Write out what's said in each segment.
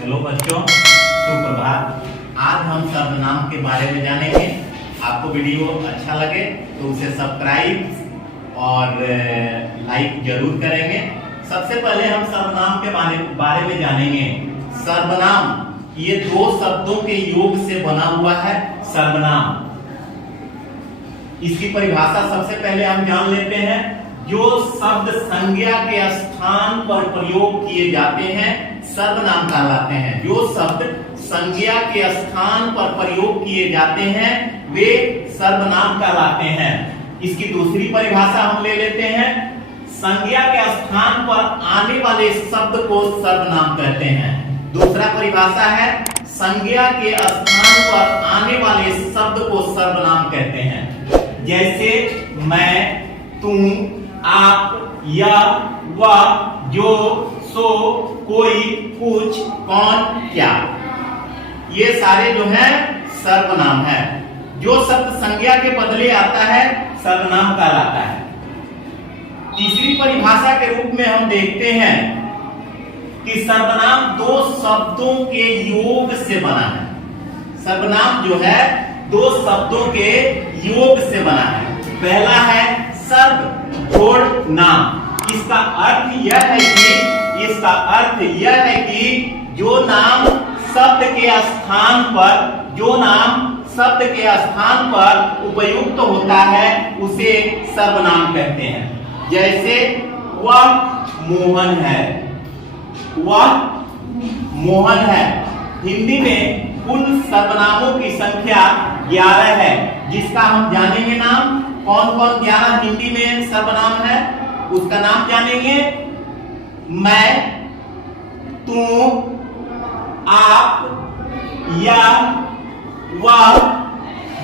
Hello बच्चों, सुप्रभात। आज हम सर्वनाम के बारे में जानेंगे। आपको वीडियो अच्छा लगे तो उसे सब्सक्राइब और लाइक जरूर करेंगे। सबसे पहले हम सर्वनाम के बारे में जानेंगे। सर्वनाम ये दो शब्दों के योग से बना हुआ है सर्वनाम। इसकी परिभाषा सबसे पहले हम जान लेते हैं। जो शब्द संज्ञा के स्थान पर प्रयोग किए जाते हैं सर्वनाम कहलाते हैं। जो शब्द संज्ञा के स्थान पर प्रयोग किए जाते हैं वे सर्वनाम कहलाते हैं। इसकी दूसरी परिभाषा हम ले लेते हैं। संज्ञा के स्थान पर आने वाले शब्द को सर्वनाम कहते हैं। दूसरा परिभाषा है संज्ञा के स्थान पर आने वाले शब्द को सर्वनाम कहते हैं। जैसे मैं, तुम, आप, यह, वह, जो, सो, कोई, कुछ, कौन, क्या, ये सारे जो है सर्वनाम है। जो शब्द संज्ञा के बदले आता है सर्वनाम कहलाता है। तीसरी परिभाषा के रूप में हम देखते हैं कि सर्वनाम दो शब्दों के योग से बना है। सर्वनाम जो है दो शब्दों के योग से बना है। पहला है सर्व जोड़ नाम। इसका अर्थ यह है कि जो नाम शब्द के स्थान पर उपयुक्त होता है उसे सर्वनाम कहते हैं। जैसे वह मोहन है, वह मोहन है। हिंदी में कुल सर्वनामों की संख्या 11 है, जिसका हम जानेंगे नाम। कौन कौन 11 हिंदी में सर्वनाम है उसका नाम जानेंगे। मैं, तू, आप, यह, वह,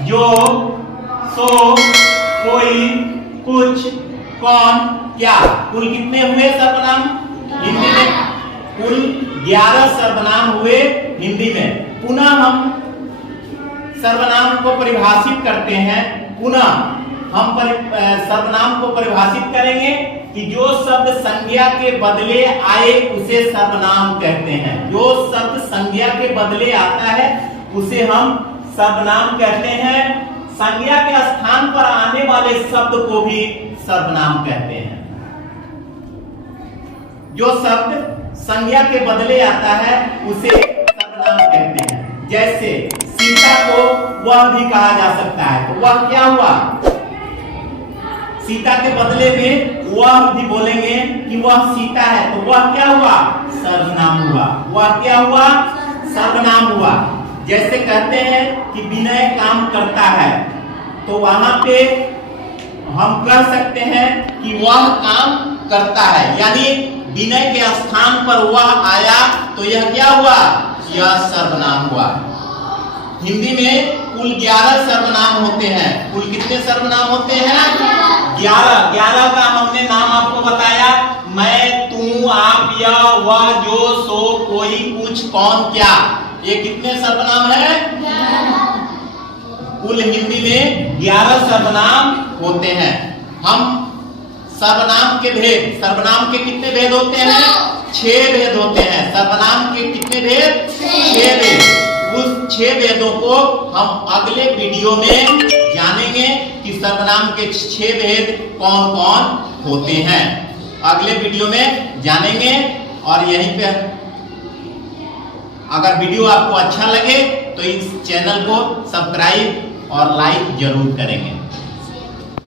जो, सो, कोई, कुछ, कौन, क्या। कुल कितने हुए सर्वनाम हिंदी में? कुल 11 सर्वनाम हुए हिंदी में। पुनः हम सर्वनाम को परिभाषित करते हैं। पुनः हम सर्वनाम को परिभाषित करेंगे कि जो शब्द संज्ञा के बदले आए उसे सर्वनाम कहते हैं। जो शब्द संज्ञा के बदले आता है उसे हम सर्वनाम कहते हैं। संज्ञा के स्थान पर आने वाले शब्द को भी सर्वनाम कहते हैं। जो शब्द संज्ञा के बदले आता है उसे सर्वनाम कहते हैं। जैसे सीता को वह भी कहा जा सकता है, तो वह क्या हुआ? सीता के बदले में वह भी बोलेंगे कि वह सीता है, तो वह क्या हुआ? सर्वनाम हुआ। वह क्या हुआ? सर्वनाम हुआ। जैसे कहते हैं कि विनय काम करता है, तो वहां पे हम कह सकते हैं कि वह काम करता है, यानी विनय के स्थान पर वह आया तो यह क्या हुआ? यह सर्वनाम हुआ। हिंदी में कुल 11 सर्वनाम होते हैं। कुल कितने सर्वनाम होते हैं? 11 का हमने नाम आपको बताया। मैं, तू, आप, यह, वह, जो, सो, कोई, कुछ, कौन, क्या, ये कितने सर्वनाम है? कुल हिंदी में 11 सर्वनाम होते हैं। हम सर्वनाम के कितने भेद होते हैं? 6 भेद होते हैं। सर्वनाम के कितने भेद? 6 भेद। उस 6 भेदों को हम अगले वीडियो में जानेंगे कि सर्वनाम के 6 भेद कौन कौन होते हैं। अगले वीडियो में जानेंगे। और यहीं पे अगर वीडियो आपको अच्छा लगे तो इस चैनल को सब्सक्राइब और लाइक जरूर करेंगे।